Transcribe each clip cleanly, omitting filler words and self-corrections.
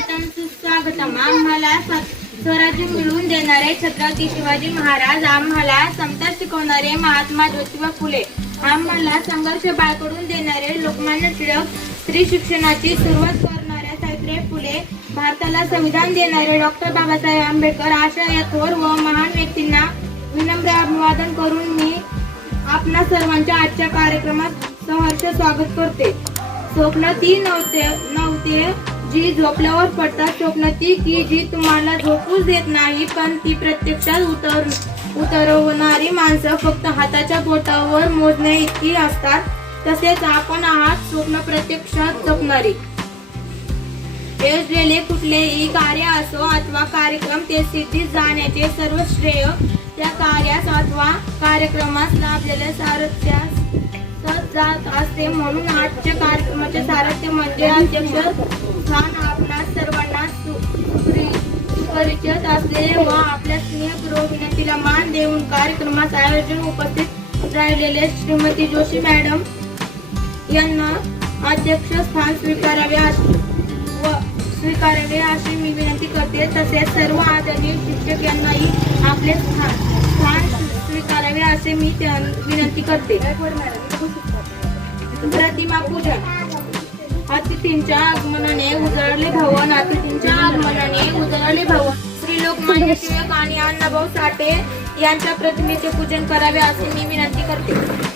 स्वागतम सुस्वागतम. आम्हाला स्वराज्य मिळवून देणारे छत्रपती शिवाजी महाराज, आम्हाला समता शिकवणारे महात्मा ज्योतिबा फुले, आम्हाला संघर्ष बाळकडून देणारे लोकमान्य टिळक, स्त्री शिक्षणाची सुरुवात करणाऱ्या सावित्रीबाई फुले, भारताला संविधान देणारे डॉक्टर बाबासाहेब आंबेडकर अशा या थोर व महान व्यक्तींना विनम्र अभिवादन करून मी आपणा सर्वांच्या आजच्या कार्यक्रमात सहर्ष स्वागत करते. स्वप्न ती नव्हते जी झोपल्यावर पडतात, स्वप्न ती की जी तुम्हाला झोपूच देत नाही, पण ती प्रत्यक्षात उतरवणारी माणसं फक्त हाताच्या बोटावर मोजण्या इतकी असतात. तसेच आपण आहात स्वप्न प्रत्यक्षात जपणारी. योजलेले कुठलेही कार्य असो अथवा कार्यक्रम ते सिद्धीस जाण्याचे सर्व श्रेय त्या कार्यास अथवा कार्यक्रमास लाभलेल्या सारथ्यास जात असते. म्हणून आजच्या कार्यक्रमाचे सारथ्य म्हणजे अध्यक्ष स्थान आपणा सर्वांना सुपरिचित असलेले व आपल्या स्नेहपूर्वक विनंतीला मान देऊन कार्यक्रमास आयोजन उपस्थित राहिलेले श्रीमती जोशी मॅडम यांना अध्यक्ष स्थान स्वीकारावे अशी मी विनंती करते. तसेच सर्व आदरणीय शिक्षक यांनाही आपले स्थान स्वीकारावे असे मी विनंती करते. प्रतिमा पूजन. अतिथींच्या आगमनाने उजळले भवन, अतिथींच्या आगमनाने उजळले भवन. श्री लोकमान्य टिळक आणि अण्णाभाऊ साठे यांच्या प्रतिमेचे पूजन करावे असे मी विनंती करते.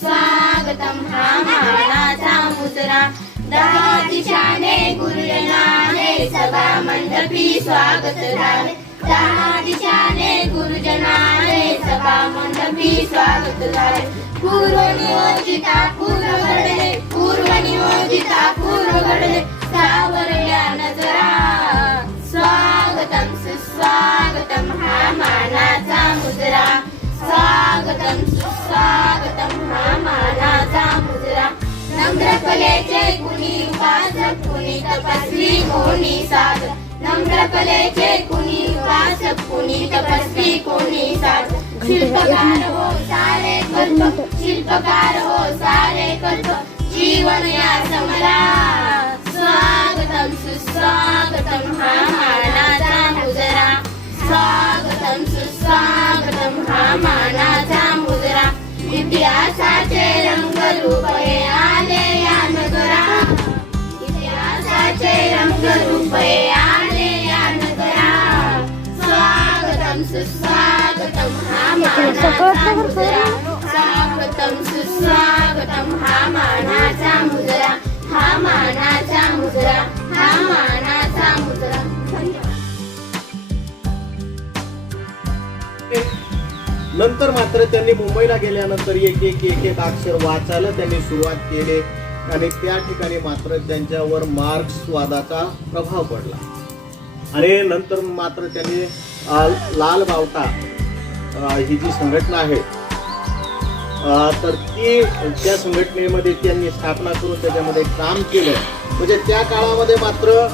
स्वागतम हा मानाचा मुजरा. दहा दिशाने गुरुजनाने सभा मंडपी स्वागत झाले. दहा दिशाने गुरुजनाने सभा मंडपी स्वागत झाले. पूर्व नियोजिता पूर्व घडले, पूर्व नियोजिता पूर्व घडले, सावरल्या नजरा. स्वागतम सुस्वागतम हा मानाचा मुजरा. स्वागतम सुस्वागतम हा मानाचा मुजरा. नम्र कलेचे कुणी उपासक, कुणी तपस्वी, कोणी साधक. नम्र कलेचे कुणी उपासक, कुणी तपस्वी, कोणी साधक. शिल्पकार हो सारे कल्प, शिल्पकार हो सारे कल्प, जीवन या समरा. स्वागतम सुस्वागतम हा मानाचा मुजरा. स्वागतम सुस्वागतम हा मानाचा मुजरा. इतिहासाचे रंगरूप हे आले या नगरा. इतिहासाचे रंगरूप हे आले या नगरा. स्वागतम सुस्वागतम हा मानाचा मुजरा. स्वागतम सुस्वागतम हा मानाचा मुजरा. हा मानाचा मुजरा. हा मानाचा मुजरा. नंतर मात्र त्यांनी मुंबईला गेल्यानंतर एक एक अक्षर वाचायला त्यांनी सुरुवात केली आणि त्या ठिकाणी मात्र त्यांच्यावर मार्क्सवादाचा प्रभाव पडला. आणि नंतर मात्र त्यांनी लाल बावटा ही जी संघटना आहे तर ती त्या संघटनेमध्ये त्यांनी स्थापना करून त्याच्यामध्ये काम केलं. म्हणजे त्या काळामध्ये मात्र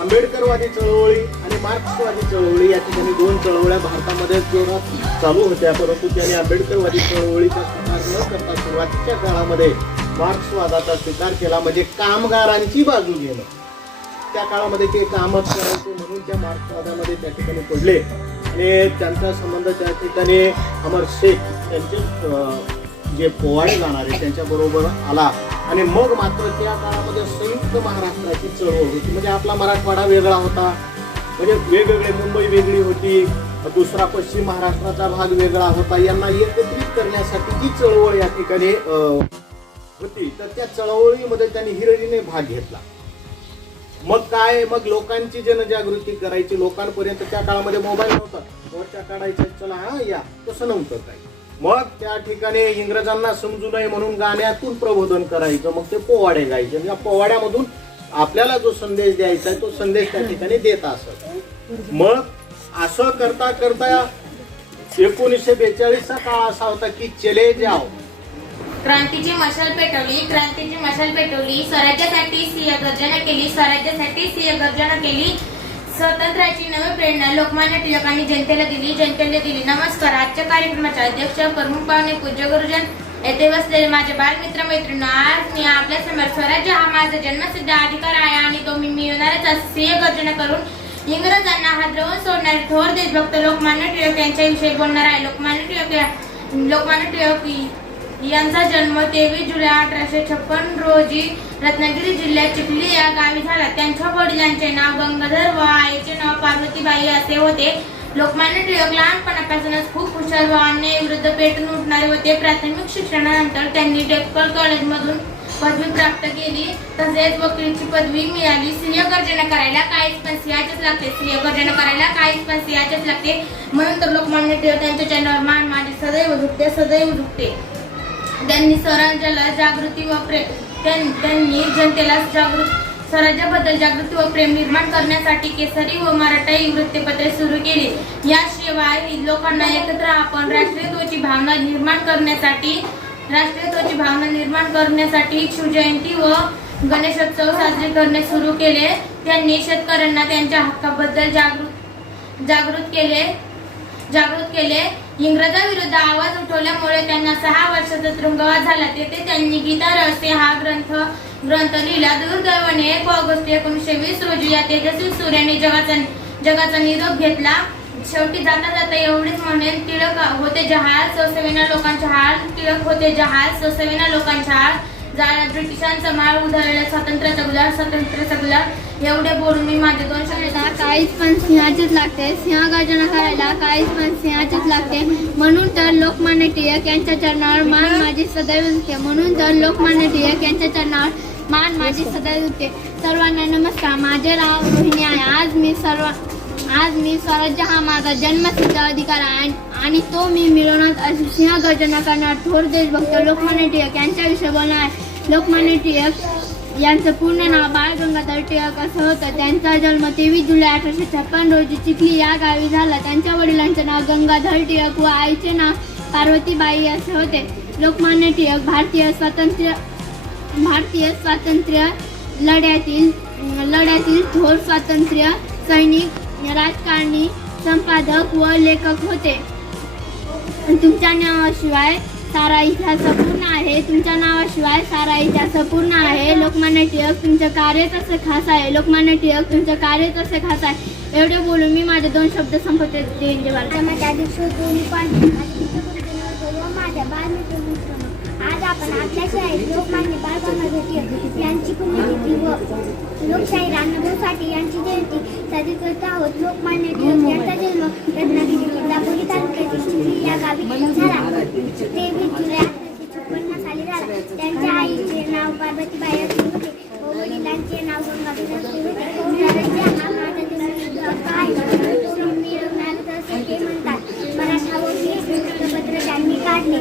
आंबेडकरवादी चळवळी आणि मार्क्सवादी चळवळी या ठिकाणी दोन चळवळ्या भारतामध्ये जोरात चालू होत्या. परंतु त्यांनी आंबेडकरवादी चळवळीचा स्वीकार न करता सुरुवातीच्या काळामध्ये मार्क्सवादाचा स्वीकार केला. म्हणजे कामगारांची बाजू घेणं. त्या काळामध्ये ते कामच करायचे म्हणून त्या मार्क्सवादामध्ये त्या ठिकाणी पडले आणि त्यांचा संबंध त्या ठिकाणी अमर शेख त्यांचे जे पोवाडे जाणारे त्यांच्याबरोबर आला. आणि मग मात्र त्या काळामध्ये संयुक्त महाराष्ट्राची चळवळ होती. म्हणजे आपला मराठवाडा वेगळा होता, म्हणजे वेगवेगळे, मुंबई वेगळी होती, दुसरा पश्चिम महाराष्ट्राचा भाग वेगळा होता. यांना एकत्रित करण्यासाठी जी चळवळ या ठिकाणी होती, तर त्या चळवळीमध्ये त्यांनी हिरिरीने भाग घेतला. मग काय, मग लोकांची जनजागृती करायची. लोकांपर्यंत त्या काळामध्ये मोबाईल नव्हता, वरच्या काढायच्या, चला हा या, तसं नव्हतं काही. मग त्या ठिकाणी इंग्रजांना समजू नये म्हणून गाण्यातून प्रबोधन करायचं. मग ते पोवाडे गायचे. या पोवाड्यामधून आपल्याला जो संदेश द्यायचा आहे तो संदेश त्या ठिकाणी देत असत. मग असं करता करता 1942चा काळ असा होता की चले जाओ, क्रांतीची मशाल पेटवली, क्रांतीची मशाल पेटवली, स्वराज्यासाठी सिंह गर्जना केली, स्वराज्यासाठी सिंह गर्जना केली. स्वातंत्र्याची नवी प्रेरणा लोकमान्य टिळकांनी जनतेला दिली, जनतेला दिली. नमस्कार. आजच्या कार्यक्रमाचे अध्यक्ष, प्रमुख पाहुणे, पूज्य गुरुजन, येथे बसलेले माझे बालमित्र मैत्रिणी, आज मी आपल्या समोर स्वराज्य हा माझा जन्मसिद्ध अधिकार आहे आणि तो मी मिळवणारच असे सिंह गर्जना करून इंग्रजांना हादरवून सोडणारे थोर देशभक्त लोकमान्य टिळक यांच्याविषयी बोलणार आहे. लोकमान्य टिळक यांचा जन्म 23 जुलै 1856 रोजी रत्नागिरी जिल्ह्यात चिखली या गावी झाला. त्यांच्या वडिलांचे नाव गंगाधर व आईचे नाव पार्वतीबाई असे होते. लोकमान्य टिळक लहानपणापासूनच खूप हुशार व अन्यायाविरुद्ध पेटून उठणारे होते. प्राथमिक शिक्षणानंतर त्यांनी डेक्कन कॉलेजमधून पदवी प्राप्त केली, तसेच वकिलीची पदवी मिळाली. सिंह गर्जना करायला काहीच पण सिंहाचेच लागते, सिंह गर्जना करायला काहीच पण सिंहाचेच लागते. म्हणून तर लोकमान्य टिळक यांच्या चरणावर मान माझे सदैव झुकते, सदैव झुकते. त्यांनी स्वराज्याला जागृती व त्यांनी जनतेला स्वराज्याबद्दल जागृती व प्रेम निर्माण करण्यासाठी केसरी व मराठाई वृत्तपत्रे सुरू केली. याशिवाय लोकांना एकत्र आपण राष्ट्रीयत्वाची भावना निर्माण करण्यासाठी शिवजयंती व गणेशोत्सव साजरे करणे सुरू केले. त्यांनी शेतकऱ्यांना त्यांच्या हक्काबद्दल जागृत केले. इंग्रजांविरुद्ध आवाज उठवल्यामुळे त्यांना 6 वर्षाचा तुरुंगवास झाला. तेथे त्यांनी गीता रहस्य हा ग्रंथ लिहिला. दुर्दैवाने 1 ऑगस्ट 1920 रोजी या तेजस्वी सूर्याने जगाचा निरोप घेतला. शेवटी जाता जाता एवढेच म्हणेन, टिळक होते जहाल, सोसविना लोकांचे हाल. टिळक होते जहाल, सोसविना लोकांचे हाल. ब्रिटिशांचा माळ उधळला, स्वातंत्र्याचा गुलाल. एवढे बोलून मी माझे 2 शब्द. काहीच पण सिंहाचेच लागते, सिंह गर्जना करायला काहीच पण सिंहाचेच लागते. म्हणून तर लोकमान्य टिळक यांच्या चरणावर मान माझी सदैव झुकते. म्हणून तर लोकमान्य टिळक यांच्या चरणावर मान माझी सदैव झुकते. सर्वांना नमस्कार. माझे नाव रोहिणी आहे. आज मी स्वराज्य हा माझा जन्मसिद्ध अधिकार आहे आणि तो मी मिळवणार अशी सिंह गर्जना करणार थोर देशभक्त लोकमान्य टिळक यांच्याविषयी बोलणार आहे. लोकमान्य टिळक यांचं पूर्ण नाव बाळ गंगाधर टिळक असं होतं. त्यांचा जन्म 23 जुलै 1856 रोजी चिखली या गावी झाला. त्यांच्या वडिलांचे नाव गंगाधर टिळक व आईचे नाव पार्वतीबाई असे होते. लोकमान्य टिळक भारतीय स्वातंत्र्य लढ्यातील थोर स्वातंत्र्य सैनिक, राजकारणी, संपादक व लेखक होते. तुमच्या नावाशिवाय सारा इतिहास पूर्ण आहे. तुमच्या नावाशिवाय सारा इतिहास पूर्ण आहे. लोकमान्य टिळक तुमचं कार्य तसे खास आहे. लोकमान्य टिळक तुमचं कार्य तसे खास आहे. एवढे बोलून मी माझे 2 शब्द संपवते. माझ्या बालमित्र, आज आपण आपल्या शाळेत लोकमान्य बाळ गंगाधर टिळक यांची पुण्यतिथी व लोकशाही रामनभासाठी यांची जयंती साजरी करत आहोत. लोकमान्य टिळक यांचा जन्म रत्नागिरी दापोली तालुक्यातील चिखली या गावी झाला. 23 जुलै 1856 साली झाला. त्यांच्या आईचे नाव पार्वतीबाई असे होते व वडिलांचे नाव गंगाधर असे होते. स्वराज्य हा माझा जन्मसिद्ध हक्क आहे, तो मी मिळवणारच असे ते म्हणतात. मराठा व वृत्तपत्र त्यांनी काढले.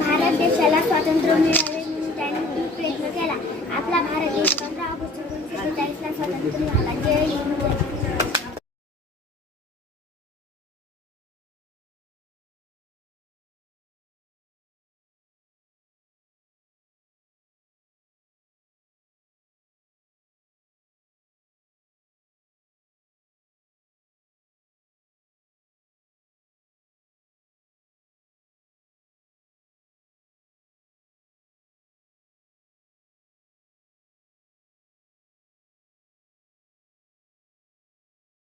भारत देशाला स्वातंत्र्य मिळावे म्हणून त्यांनी खूप प्रयत्न केला. आपला भारत देश 15 ऑगस्ट 1947 ला स्वतंत्र झाला.